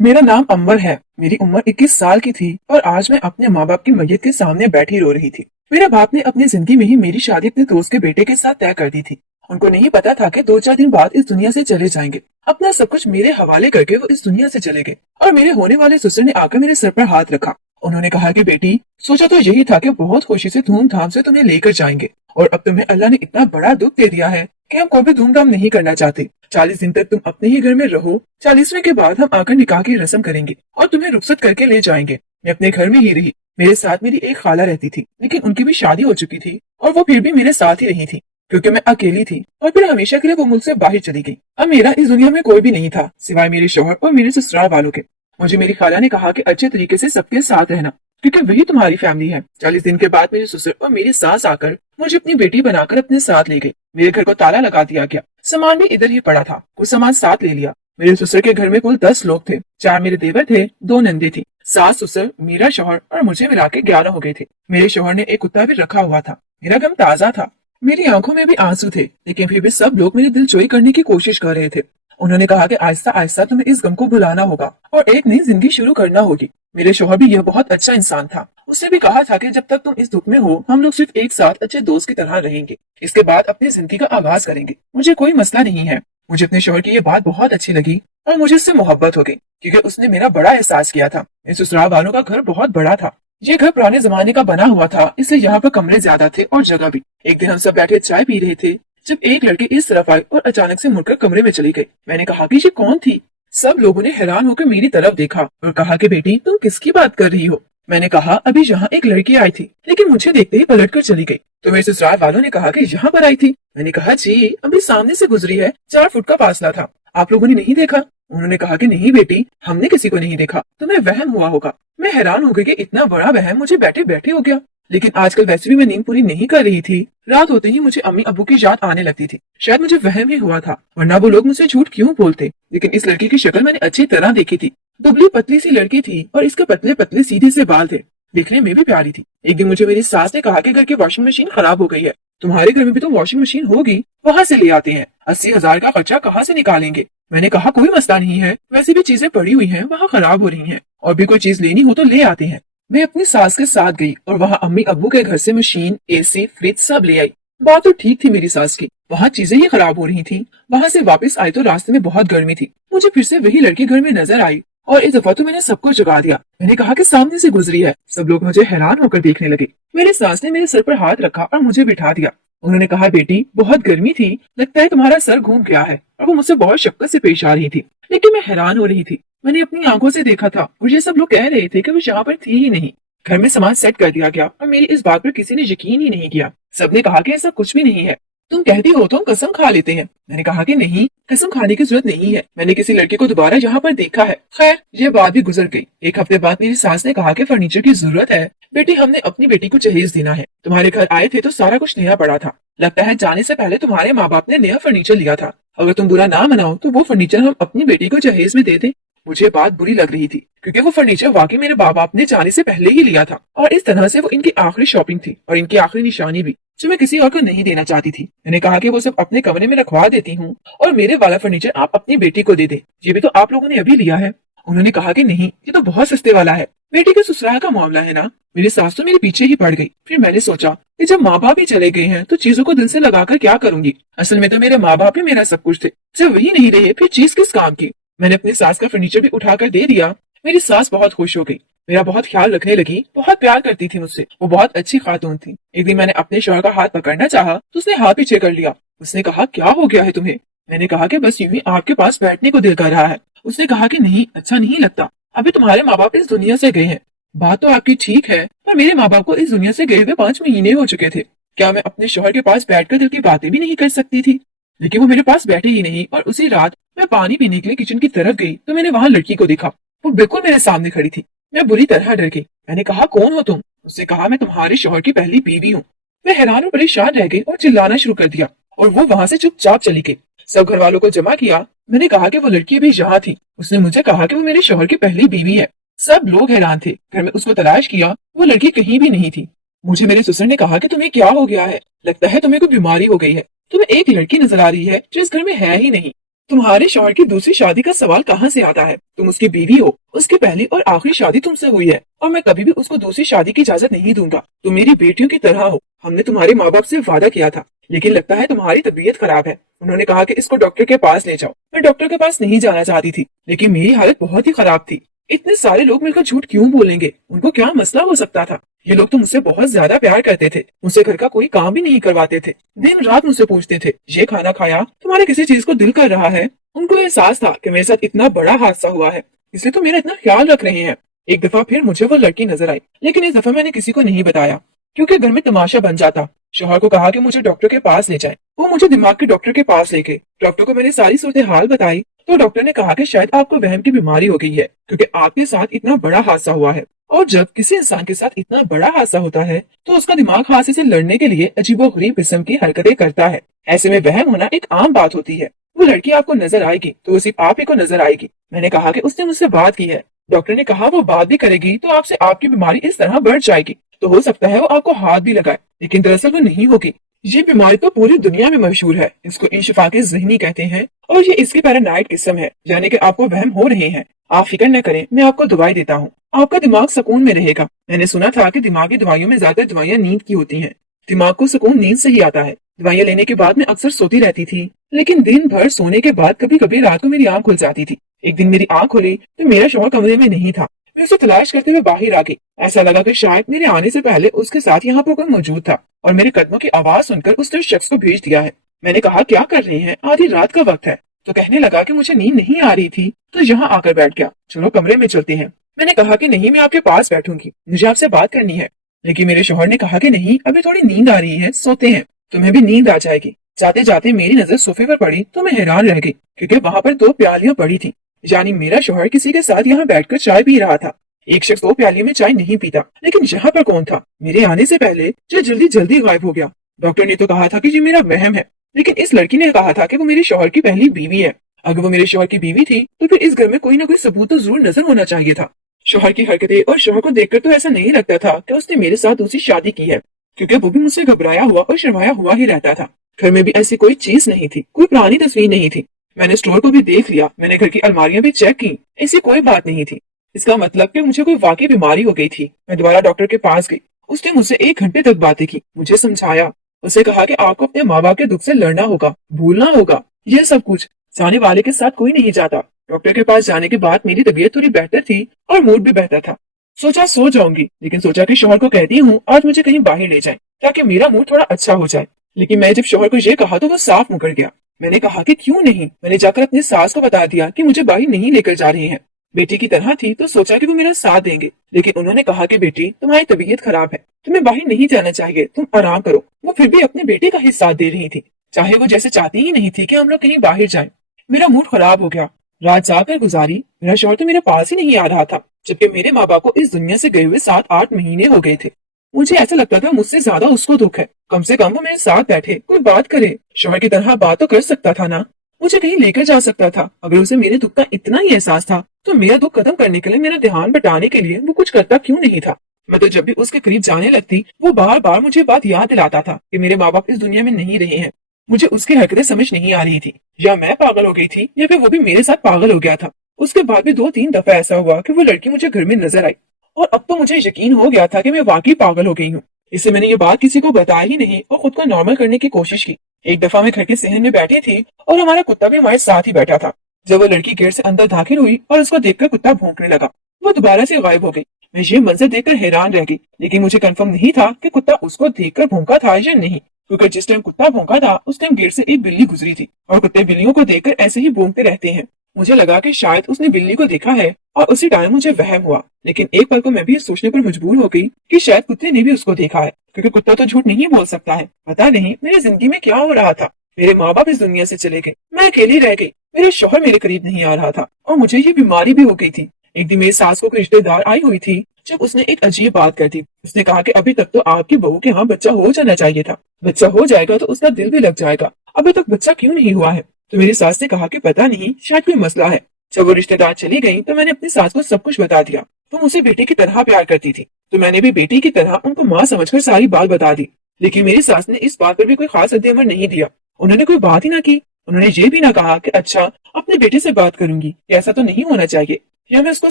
मेरा नाम अंबर है। मेरी उम्र 21 साल की थी और आज मैं अपने माँ बाप की मैयत के सामने बैठी रो रही थी। मेरे बाप ने अपनी जिंदगी में ही मेरी शादी अपने दोस्त के बेटे के साथ तय कर दी थी। उनको नहीं पता था कि 2-4 दिन बाद इस दुनिया से चले जाएंगे। अपना सब कुछ मेरे हवाले करके वो इस दुनिया से चले गए और मेरे होने वाले ससुर ने आकर मेरे सर पर हाथ रखा। उन्होंने कहा कि बेटी, सोचा तो यही था कि बहुत खुशी से धूमधाम से तुम्हें लेकर जाएंगे और अब तुम्हें अल्लाह ने इतना बड़ा दुख दे दिया है कि हम कोई भी धूमधाम नहीं करना चाहते। 40 दिन तक तुम अपने ही घर में रहो। 40वें के बाद हम आकर निकाह की रस्म करेंगे और तुम्हें रुखसत करके ले जाएंगे। मैं अपने घर में ही रही। मेरे साथ मेरी एक खाला रहती थी, लेकिन उनकी भी शादी हो चुकी थी और वो फिर भी मेरे साथ ही रही थी क्योंकि मैं अकेली थी। और फिर हमेशा के लिए वो मुझसे बाहर चली गई। अब मेरा इस दुनिया में कोई भी नहीं था सिवाय मेरे शौहर और मेरे ससुराल वालों के। मुझे मेरी खाला ने कहा कि अच्छे तरीके से सबके साथ रहना क्योंकि वही तुम्हारी फैमिली है। 40 दिन के बाद मेरे ससुर और मेरी सास आकर मुझे अपनी बेटी बनाकर अपने साथ ले गई। मेरे घर को ताला लगा दिया गया। सामान भी इधर ही पड़ा था, कुछ सामान साथ ले लिया। मेरे ससुर के घर में कुल 10 लोग थे। 4 मेरे देवर थे, 2 नंदे थी। सास, ससुर, मेरा शौहर और मुझे मिला के 11 हो गए थे। मेरे शौहर ने एक कुत्ता भी रखा हुआ था। मेरा गम ताजा था। मेरी आंखों में भी आंसू थे, लेकिन फिर भी सब लोग मेरी दिल चोरी करने की कोशिश कर रहे थे। उन्होंने कहा कि आहिस्ता आहिस्ता तुम्हें इस गम को भुलाना होगा और एक नई जिंदगी शुरू करना होगी। मेरे शौहर भी यह बहुत अच्छा इंसान था। उसने भी कहा था कि जब तक तुम इस दुख में हो, हम लोग सिर्फ एक साथ अच्छे दोस्त की तरह रहेंगे। इसके बाद अपनी जिंदगी का आगाज करेंगे। मुझे कोई मसला नहीं है। मुझे अपने शौहर की ये बात बहुत अच्छी लगी और मुझे इससे मोहब्बत हो गई क्योंकि उसने मेरा बड़ा एहसास किया था। मेरे ससुराल वालों का घर बहुत बड़ा था। ये घर पुराने जमाने का बना हुआ था, इसलिए यहाँ पर कमरे ज्यादा थे और जगह भी। एक दिन हम सब बैठे चाय पी रहे थे जब एक लड़की इस तरफ आई और अचानक से मुड़कर कमरे में चली गई। मैंने कहा कि ये कौन थी? सब लोगों ने हैरान होकर मेरी तरफ देखा और कहा कि बेटी, तुम किसकी बात कर रही हो? मैंने कहा अभी यहाँ एक लड़की आई थी, लेकिन मुझे देखते ही पलट कर चली गई। तो मेरे ससुराल वालों ने कहा कि यहाँ पर आई थी। मैंने कहा जी, अभी सामने से गुजरी है, 4 फुट का फासला था। आप लोगों ने नहीं देखा? उन्होंने कहा कि नहीं बेटी, हमने किसी को नहीं देखा, तुम्हें वहम हुआ होगा। मैं हैरान हो गई कि इतना बड़ा वहम मुझे बैठे बैठे हो गया। लेकिन आजकल वैसे भी मैं नींद पूरी नहीं कर रही थी। रात होते ही मुझे अम्मी अब्बू की याद आने लगती थी। शायद मुझे वहम ही हुआ था, वरना वो लोग मुझसे झूठ क्यों बोलते। लेकिन इस लड़की की शक्ल मैंने अच्छी तरह देखी थी। दुबली पतली सी लड़की थी और इसके पतले पतले सीधे से बाल थे। दिखने में भी प्यारी थी। एक दिन मुझे मेरी सास ने कहा कि घर की वॉशिंग मशीन खराब हो गई है, तुम्हारे घर में भी तो वॉशिंग मशीन होगी, वहाँ से ले आते हैं। 80,000 का खर्चा कहाँ से निकालेंगे? मैंने कहा कोई मसला नहीं है, वैसे भी चीजें पड़ी हुई हैं, वहाँ खराब हो रही हैं, और भी कोई चीज लेनी हो तो ले आते हैं। मैं अपनी सास के साथ गई और वहाँ अम्मी अब्बू के घर से मशीन, एसी, फ्रिज सब ले आई। बात तो ठीक थी मेरी सास की, वहाँ चीजें ही खराब हो रही थी। वहाँ से वापस आई तो रास्ते में बहुत गर्मी थी। मुझे फिर से वही लड़की घर में नजर आई और इस दफा तो मैंने सबको जगा दिया। मैंने कहा कि सामने से गुजरी है। सब लोग मुझे हैरान होकर देखने लगे। मेरी सास ने मेरे सर पर हाथ रखा और मुझे बिठा दिया। उन्होंने कहा बेटी, बहुत गर्मी थी, लगता है तुम्हारा सर घूम गया है। और वो मुझसे बहुत शक्कत से पेश आ रही थी, लेकिन मैं हैरान हो रही थी। मैंने अपनी आंखों से देखा था और ये सब लोग कह रहे थे कि वो यहाँ पर थी ही नहीं। घर में सामान सेट कर दिया गया और मेरी इस बात पर किसी ने यकीन ही नहीं किया। सबने कहा कि ऐसा कुछ भी नहीं है, तुम कहती हो तो हम कसम खा लेते हैं। मैंने कहा कि नहीं, कसम खाने की जरूरत नहीं है, मैंने किसी लड़के को दोबारा यहाँ पर देखा है। खैर, ये बात भी गुजर गई। एक हफ्ते बाद मेरी सास ने कहा कि फर्नीचर की जरूरत है बेटी, हमने अपनी बेटी को जहेज देना है। तुम्हारे घर आए थे तो सारा कुछ नया पड़ा था। लगता है जाने से पहले तुम्हारे माँ बाप ने नया फर्नीचर लिया था। अगर तुम बुरा ना मनाओ तो वो फर्नीचर हम अपनी बेटी को जहेज में दे दें। मुझे बात बुरी लग रही थी क्योंकि वो फर्नीचर वाकई मेरे माँ बाप ने जाने से पहले ही लिया था और इस तरह से वो इनकी आखिरी शॉपिंग थी और इनकी आखिरी निशानी भी, जो मैं किसी और को नहीं देना चाहती थी। मैंने कहा कि वो सब अपने कमरे में रखवा देती हूँ और मेरे वाला फर्नीचर आप अपनी बेटी को दे दे, ये भी तो आप लोगों ने अभी लिया है। उन्होंने कहा कि नहीं, ये तो बहुत सस्ते वाला है, बेटी के ससुराल का मामला है ना। मेरी सास तो मेरे पीछे ही पड़ गई। फिर मैंने सोचा कि जब माँ बाप ही चले गए हैं तो चीजों को दिल से लगाकर क्या करूंगी। असल में तो मेरे माँ बाप ही मेरा सब कुछ थे, जब वही नहीं रहे फिर चीज किस काम की। मैंने अपनी सास का फर्नीचर भी उठाकर दे दिया। मेरी सास बहुत खुश हो गई, मेरा बहुत ख्याल रखने लगी, बहुत प्यार करती थी मुझसे। वो बहुत अच्छी खातून थी। एक दिन मैंने अपने शौहर का हाथ पकड़ना चाहा तो उसने हाथ पीछे कर लिया। उसने कहा क्या हो गया है तुम्हें? मैंने कहा कि बस यूं ही आपके पास बैठने को दिल कर रहा है। उसने कहा कि नहीं, अच्छा नहीं लगता, अभी तुम्हारे माँ बाप इस दुनिया से गए हैं। बात तो आपकी ठीक है, पर मेरे माँ बाप को इस दुनिया से गए हुए 5 महीने हो चुके थे। क्या मैं अपने शौहर के पास बैठकर दिल की बातें भी नहीं कर सकती थी? लेकिन वो मेरे पास बैठे ही नहीं। और उसी रात मैं पानी पीने के लिए किचन की तरफ गई तो मैंने वहां लड़की को देखा। वो बिल्कुल मेरे सामने खड़ी थी। मैं बुरी तरह डर गई। मैंने कहा कौन हो तुम? उसने कहा मैं तुम्हारे शौहर की पहली बीवी हूँ। मैं हैरान और परेशान रह गई और चिल्लाना शुरू कर दिया और वो वहां से चुपचाप चली गई। सब घर वालों को जमा किया। मैंने कहा कि वो लड़की भी यहाँ थी। उसने मुझे कहा कि वो मेरे शौहर की पहली बीवी है। सब लोग हैरान थे। घर में उसको तलाश किया, वो लड़की कहीं भी नहीं थी। मुझे मेरे ससुर ने कहा कि तुम्हें क्या हो गया है, लगता है तुम्हें कोई बीमारी हो गई है, तुम्हें एक लड़की नजर आ रही है जो इस घर में है ही नहीं। तुम्हारे शौहर की दूसरी शादी का सवाल कहाँ से आता है? तुम उसकी बीवी हो, उसकी पहली और आखिरी शादी तुमसे हुई है और मैं कभी भी उसको दूसरी शादी की इजाजत नहीं दूंगा। तुम मेरी बेटियों की तरह हो। हमने तुम्हारे माँ बाप से वादा किया था, लेकिन लगता है तुम्हारी तबीयत खराब है। उन्होंने कहा कि इसको डॉक्टर के पास ले जाओ। मैं डॉक्टर के पास नहीं जाना चाहती थी, लेकिन मेरी हालत बहुत ही खराब थी। इतने सारे लोग मिलकर झूठ क्यों बोलेंगे? उनको क्या मसला हो सकता था? ये लोग तो मुझसे बहुत ज्यादा प्यार करते थे, मुझसे घर का कोई काम भी नहीं करवाते थे, दिन रात मुझसे पूछते थे ये खाना खाया, तुम्हारे किसी चीज को दिल कर रहा है। उनको एहसास था कि मेरे साथ इतना बड़ा हादसा हुआ है, इसलिए तो मेरा इतना ख्याल रख रहे हैं। एक दफा फिर मुझे वो लड़की नजर आई, लेकिन इस दफा मैंने किसी को नहीं बताया, क्योंकि घर में तमाशा बन जाता। शौहर को कहा कि मुझे डॉक्टर के पास ले जाए। वो मुझे दिमाग के डॉक्टर के पास लेके, डॉक्टर को मैंने सारी सूरत हाल बताई, तो डॉक्टर ने कहा कि शायद आपको वहम की बीमारी हो गई है, क्योंकि आपके साथ इतना बड़ा हादसा हुआ है। और जब किसी इंसान के साथ इतना बड़ा हादसा होता है तो उसका दिमाग हादसे से लड़ने के लिए अजीबोगरीब किस्म की हरकतें करता है। ऐसे में वहम होना एक आम बात होती है। वो लड़की आपको नजर आएगी तो सिर्फ आप ही को नजर आएगी। मैंने कहा कि उसने मुझसे बात की है। डॉक्टर ने कहा वो बात भी करेगी तो आपसे आपकी बीमारी इस तरह बढ़ जाएगी, तो हो सकता है वो आपको हाथ भी लगाए, लेकिन दरअसल वो नहीं होगी। ये बीमारी तो पूरी दुनिया में मशहूर है। इसको इंशिफाक ज़हनी कहते हैं और ये इसकी पैरानाइड किस्म है, यानी कि आपको वहम हो रहे हैं। आप फिक्र न करें, मैं आपको दवाई देता हूँ, आपका दिमाग सुकून में रहेगा। मैंने सुना था कि दिमागी दवाइयों में ज्यादातर दवाइयाँ नींद की होती हैं। दिमाग को सुकून नींद से ही आता है। दवाइयाँ लेने के बाद मैं अक्सर सोती रहती थी, लेकिन दिन भर सोने के बाद कभी कभी रात को मेरी आंख खुल जाती थी। एक दिन मेरी आंख खुली तो मेरा शौहर कमरे में नहीं था। मैं उसे तलाश करते हुए बाहर आ गई। ऐसा लगा कि शायद मेरे आने से पहले उसके साथ यहाँ पर कोई मौजूद था और मेरे कदमों की आवाज सुनकर उसने शख्स को भेज दिया है। मैंने कहा क्या कर रहे हैं, आधी रात का वक्त है। तो कहने लगा कि मुझे नींद नहीं आ रही थी तो यहाँ आकर बैठ गया, चलो कमरे में चलते हैं। मैंने कहा कि नहीं, मैं आपके पास बैठूंगी, मुझे आपसे बात करनी है। लेकिन मेरे शौहर ने कहा कि नहीं, अभी थोड़ी नींद आ रही है, सोते हैं, तुम्हें भी नींद आ जाएगी। जाते जाते मेरी नजर सोफे पर पड़ी तो मैं हैरान रह गई, क्योंकि वहां पर 2 प्यालियां पड़ी थी। यानी मेरा शौहर किसी के साथ यहाँ बैठकर चाय पी रहा था। एक शख्स 2 प्याली में चाय नहीं पीता, लेकिन यहाँ पर कौन था मेरे आने से पहले जो जल्दी जल्दी गायब हो गया? डॉक्टर ने तो कहा था कि ये मेरा वहम है, लेकिन इस लड़की ने कहा था कि वो मेरे शौहर की पहली बीवी है। अगर वो मेरे शौहर की बीवी थी तो फिर इस घर में कोई ना कोई सबूत तो जरूर नजर होना चाहिए था। शौहर की हरकतें और शौहर को देखकर तो ऐसा नहीं लगता था कि उसने मेरे साथ दूसरी शादी की है, क्योंकि वो भी मुझसे घबराया हुआ और शर्माया हुआ ही रहता था। घर में भी ऐसी कोई चीज नहीं थी, कोई पुरानी तस्वीर नहीं थी। मैंने स्टोर को भी देख लिया, मैंने घर की अलमारियां भी चेक की, ऐसी कोई बात नहीं थी। इसका मतलब कि मुझे कोई वाकई बीमारी हो गई थी। मैं दोबारा डॉक्टर के पास गई। उसने मुझसे 1 घंटे तक बातें की, मुझे समझाया। उसे कहा कि आपको अपने माँ बाप के दुख से लड़ना होगा, भूलना होगा, ये सब कुछ। जाने वाले के साथ कोई नहीं जाता। डॉक्टर के पास जाने के बाद मेरी तबीयत थोड़ी बेहतर थी और मूड भी बेहतर था। सोचा सो जाऊंगी, लेकिन सोचा कि शौहर को कहती हूँ आज मुझे कहीं बाहर ले जाए ताकि मेरा मूड थोड़ा अच्छा हो जाए। लेकिन मैं जब शौहर को ये कहा तो वो साफ मुकर गया। मैंने कहा कि क्यों नहीं। मैंने जाकर अपनी सास को बता दिया कि मुझे बाहर नहीं लेकर जा रहे हैं। बेटी की तरह थी तो सोचा कि वो मेरा साथ देंगे, लेकिन उन्होंने कहा कि बेटी तुम्हारी तबीयत खराब है, तुम्हें बाहर नहीं जाना चाहिए, तुम आराम करो। वो फिर भी अपने बेटे का ही साथ दे रही थी, चाहे वो जैसे चाहती ही नहीं थी कि हम लोग कहीं बाहर जाएं। मेरा मूड खराब हो गया। रात जाकर गुजारी। मेरा शौहर तो मेरे पास ही नहीं आ रहा था, जबकि मेरे माँ बाप को इस दुनिया से गए हुए 7-8 महीने हो गए थे। मुझे ऐसा लगता था मुझसे ज्यादा उसको दुख है। कम से कम वो मेरे साथ बैठे, कोई बात करे, शौहर की तरह बात तो कर सकता था ना, मुझे कहीं लेकर जा सकता था। अगर उसे मेरे दुख का इतना ही एहसास था तो मेरा दुख खत्म करने के लिए, मेरा ध्यान बटाने के लिए वो कुछ करता क्यों नहीं था? मैं तो जब भी उसके करीब जाने लगती वो बार बार मुझे बात याद दिलाता था कि मेरे माँ बाप इस दुनिया में नहीं रहे हैं। मुझे उसकी हरकतें समझ नहीं आ रही थी, या मैं पागल हो गई थी या फिर वो भी मेरे साथ पागल हो गया था। उसके बाद भी 2-3 दफा ऐसा हुआ कि वो लड़की मुझे घर में नजर आई और अब तो मुझे यकीन हो गया था कि मैं वाकई पागल हो गई हूँ। इससे मैंने ये बात किसी को बताया ही नहीं और खुद को नॉर्मल करने की कोशिश की। एक दफा मैं घर के सहन में बैठी थी और हमारा कुत्ता भी हमारे साथ ही बैठा था। जब वो लड़की गेट से अंदर दाखिल हुई और उसको देखकर कुत्ता भौंकने लगा, वो दोबारा से गायब हो गई। मैं ये मंजर देखकर हैरान रह गई, लेकिन मुझे कंफर्म नहीं था कि कुत्ता उसको देखकर भौंका था या नहीं, क्योंकि जिस टाइम कुत्ता भौंका था उस टाइम गेट से एक बिल्ली गुजरी थी और कुत्ते बिल्लियों को देखकर ऐसे ही भौंकते रहते हैं। मुझे लगा कि शायद उसने बिल्ली को देखा है और उसी टाइम मुझे वहम हुआ। लेकिन एक पल को मैं भी सोचने पर मजबूर हो गई कि शायद कुत्ते ने भी उसको देखा है, क्योंकि कुत्ता तो झूठ नहीं बोल सकता है। पता नहीं मेरी जिंदगी में क्या हो रहा था। मेरे माँ बाप इस दुनिया से चले गए, मैं अकेली रह गई। मेरा शौहर मेरे करीब नहीं आ रहा था और मुझे ये बीमारी भी हो गई थी। एक दिन मेरी सास को कोई रिश्तेदार आई हुई थी, जब उसने एक अजीब बात कर दी। उसने कहा कि अभी तक तो आपकी बहू के यहाँ बच्चा हो जाना चाहिए था, बच्चा हो जाएगा तो उसका दिल भी लग जाएगा, अभी तक बच्चा क्यों नहीं हुआ है? तो मेरी सास ने कहा कि पता नहीं, शायद कोई मसला है। जब वो रिश्तेदार चली गई तो मैंने अपनी सास को सब कुछ बता दिया। तो मुझे बेटे की तरह प्यार करती थी, तो मैंने भी बेटी की तरह उनको माँ समझकर सारी बात बता दी। लेकिन मेरी सास ने इस बात पर भी कोई खास रद्द-ए-अमल नहीं दिया। उन्होंने कोई बात ही ना की। उन्होंने ये भी ना कहा कि अच्छा अपने बेटे से बात करूंगी कि ऐसा तो नहीं होना चाहिए, या मैं उसको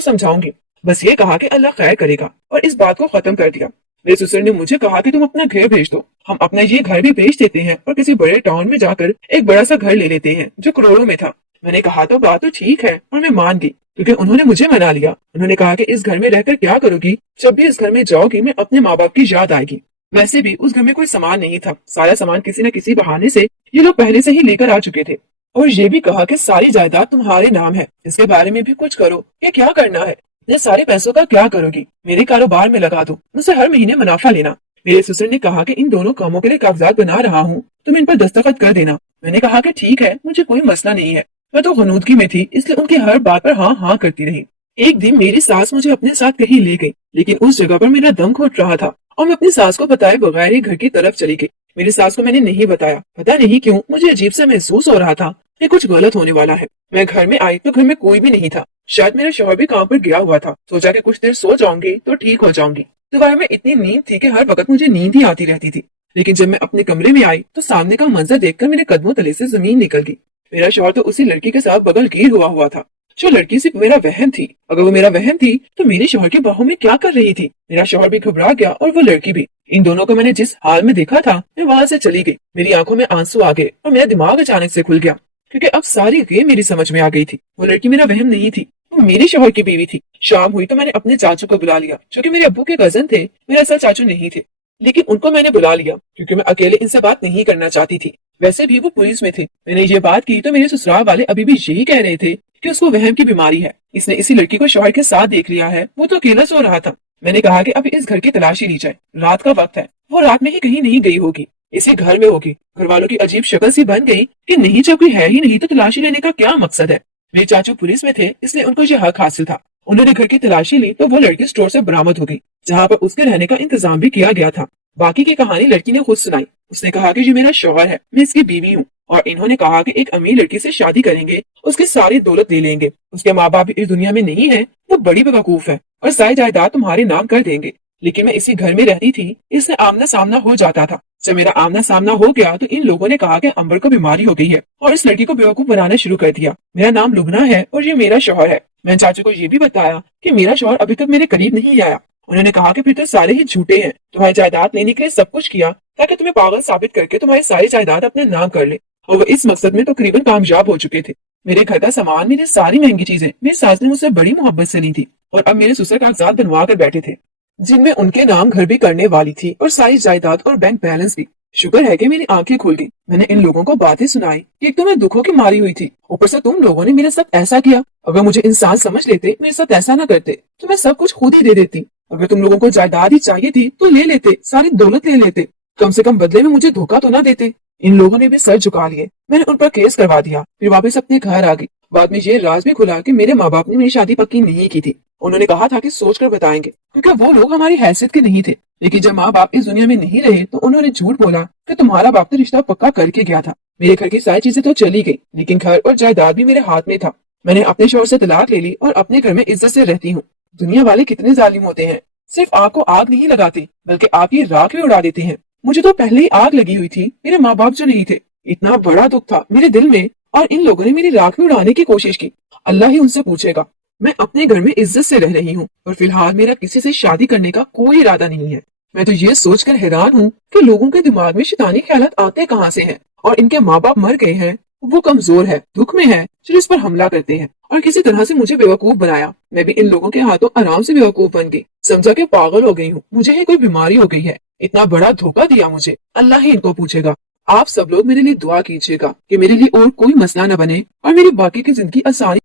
समझाऊंगी। बस ये कहा कि अल्लाह खैर करेगा और इस बात को खत्म कर दिया। मेरे ससुर ने मुझे कहा कि तुम अपना घर भेज दो, हम अपना ये घर भी बेच देते हैं और किसी बड़े टाउन में जाकर एक बड़ा सा घर ले लेते हैं जो करोड़ों में था। मैंने कहा तो बात तो ठीक है और मैं मान गई, क्योंकि उन्होंने मुझे मना लिया। उन्होंने कहा कि इस घर में रहकर क्या करोगी, जब भी इस घर में जाओगी मैं अपने माँ बाप की याद आएगी। वैसे भी उस घर में कोई सामान नहीं था, सारा सामान किसी न किसी बहाने से ये लोग पहले से ही लेकर आ चुके थे। और ये भी कहा कि सारी जायदाद तुम्हारे नाम है, इसके बारे में भी कुछ करो। ये क्या करना है, ये सारे पैसों का क्या करोगी, मेरे कारोबार में लगा दो, मुझसे हर महीने मुनाफा लेना। मेरे ससुर ने कहा कि इन दोनों कामों के लिए कागजात बना रहा हूँ, तुम इन पर दस्तखत कर देना। मैंने कहा कि ठीक है, मुझे कोई मसला नहीं है। मैं तो गनूदगी में थी, इसलिए उनकी हर बात पर हाँ हाँ करती रही। एक दिन मेरी सास मुझे अपने साथ कहीं ले गई, लेकिन उस जगह पर मेरा दम घुट रहा था और मैं अपनी सास को बताए बगैर ही घर की तरफ चली गई। मेरी सास को मैंने नहीं बताया, पता नहीं क्यों मुझे अजीब सा महसूस हो रहा था कि कुछ गलत होने वाला है। मैं घर में आई तो घर में कोई भी नहीं था, शायद मेरा शौहर भी काम पर गया हुआ था। सोचा कि कुछ देर सो जाऊंगी तो ठीक हो जाऊंगी। दोबारा में इतनी नींद थी कि हर वक्त मुझे नींद ही आती रहती थी। लेकिन जब मैं अपने कमरे में आई तो सामने का मंजर देखकर मेरे कदमों तले से जमीन निकल गई। मेरा शौहर तो उसी लड़की के साथ बगल गिर हुआ था जो लड़की सिर्फ मेरा वहम थी। अगर वो मेरा वहम थी तो मेरे शौहर की बाहों में क्या कर रही थी। मेरा शौहर भी घबरा गया और वो लड़की भी। इन दोनों को मैंने जिस हाल में देखा था मैं वहां से चली गई। मेरी आंखों में आंसू आ गए और मेरा दिमाग अचानक से खुल गया, क्योंकि अब सारी गेम मेरी समझ में आ गई थी। वो लड़की मेरा वहम नहीं थी, वो मेरे शौहर की बीवी थी। शाम हुई तो मैंने अपने चाचू को बुला लिया, जो कि मेरे अब्बू के कजन थे। मेरे असल चाचू नहीं थे, लेकिन उनको मैंने बुला लिया क्योंकि मैं अकेले इनसे बात नहीं करना चाहती थी। वैसे भी वो पुलिस में थे। मैंने ये बात की तो मेरे ससुराल वाले अभी भी यही कह रहे थे कि उसको वहम की बीमारी है, इसने इसी लड़की को शौहर के साथ देख लिया है, वो तो अकेला सो रहा था। मैंने कहा कि अब इस घर की तलाशी ली जाए, रात का वक्त है, वो रात में ही कहीं नहीं गई होगी, इसी घर में होगी। घर वालों की अजीब शक्ल सी बन गई कि नहीं, जब कोई है ही नहीं तो तलाशी लेने का क्या मकसद है। मेरे चाचू पुलिस में थे, इसलिए उनको ये हक हासिल था। उन्होंने घर की तलाशी ली तो वो लड़की स्टोर से बरामद हो गई, जहाँ पर उसके रहने का इंतजाम भी किया गया था। बाकी की कहानी लड़की ने खुद सुनाई। उसने कहा कि ये मेरा शौहर है, मैं इसकी बीवी हूँ, और इन्होंने कहा कि एक अमीर लड़की से शादी करेंगे, उसकी सारी दौलत ले लेंगे, उसके माँ बाप भी इस दुनिया में नहीं है, वो बड़ी बेवकूफ है और सारी जायदाद तुम्हारे नाम कर देंगे। लेकिन मैं इसी घर में रहती थी, इससे आमना सामना हो जाता था। जब मेरा आमना सामना हो गया तो इन लोगों ने कहा कि अंबर को बीमारी हो गई है और इस लड़की को बेवकूफ बनाना शुरू कर दिया। मेरा नाम लुबना है और ये मेरा शौहर है। मैंने चाचू को ये भी बताया कि मेरा शौहर अभी तक मेरे करीब नहीं आया। उन्होंने कहा कि फिर तो सारे ही झूठे हैं, तुम्हारी जायदाद लेने के लिए सब कुछ किया ताकि तुम्हें पागल साबित करके तुम्हारी सारी जायदाद अपने नाम कर ले, और वो इस मकसद में तो करीबन कामयाब हो चुके थे। मेरे घर का सामान, मेरी सारी महंगी चीजें मेरी सास ने मुझसे बड़ी मोहब्बत से ली थी और अब मेरे ससुर कागजात बनवा कर बैठे थे, जिनमें उनके नाम घर भी करने वाली थी और सारी जायदाद और बैंक बैलेंस भी। शुक्र है कि मेरी आंखें खुल गई। मैंने इन लोगों को बातें सुनाई कि एक तो मैं दुखों की मारी हुई थी, ऊपर से तुम लोगों ने मेरे साथ ऐसा किया। अगर मुझे इंसान समझ लेते, मेरे साथ ऐसा ना करते तो मैं सब कुछ खुद ही दे देती। अगर तुम लोगों को जायदाद ही चाहिए थी तो ले लेते, सारी दौलत ले लेते, कम से कम बदले में मुझे धोखा तो ना देते। इन लोगों ने भी सर झुका लिए। मैंने उन पर केस करवा दिया, फिर वापस अपने घर आ गई। बाद में ये राज भी खुला कि मेरे माँ बाप ने मेरी शादी पक्की नहीं की थी। उन्होंने कहा था कि सोच कर बताएंगे, क्योंकि वो लोग हमारी हैसियत के नहीं थे। लेकिन जब माँ बाप इस दुनिया में नहीं रहे तो उन्होंने झूठ बोला कि तुम्हारा बाप तो रिश्ता पक्का करके गया था। मेरे घर की सारी चीजें तो चली गई, लेकिन घर और जायदाद भी मेरे हाथ में था। मैंने अपने शौहर से तलाक ले ली और अपने घर में इज्जत से रहती हूँ। दुनिया वाले कितने जालिम होते हैं, सिर्फ आग को आग नहीं लगाते बल्कि आग की राख भी उड़ा देते हैं। मुझे तो पहले ही आग लगी हुई थी, मेरे माँ बाप जो नहीं थे। इतना बड़ा दुख था मेरे दिल में और इन लोगों ने मेरी राख भी उड़ाने की कोशिश की। अल्लाह ही उनसे पूछेगा। मैं अपने घर में इज्जत से रह रही हूँ और फिलहाल मेरा किसी से शादी करने का कोई इरादा नहीं है। मैं तो ये सोचकर हैरान हूँ कि लोगों के दिमाग में शैतानी ख्यालात आते कहाँ से हैं, और इनके माँ बाप मर गए हैं, वो कमजोर है, दुख में है, जो इस पर हमला करते हैं और किसी तरह से मुझे बेवकूफ बनाया। मैं भी इन लोगों के हाथों आराम से बेवकूफ बन गई, समझा कि पागल हो गई हूँ, मुझे ही कोई बीमारी हो गई है। इतना बड़ा धोखा दिया मुझे, अल्लाह ही इनको पूछेगा। आप सब लोग मेरे लिए दुआ कीजिएगा कि मेरे लिए और कोई मसला न बने और मेरी बाकी की जिंदगी आसानी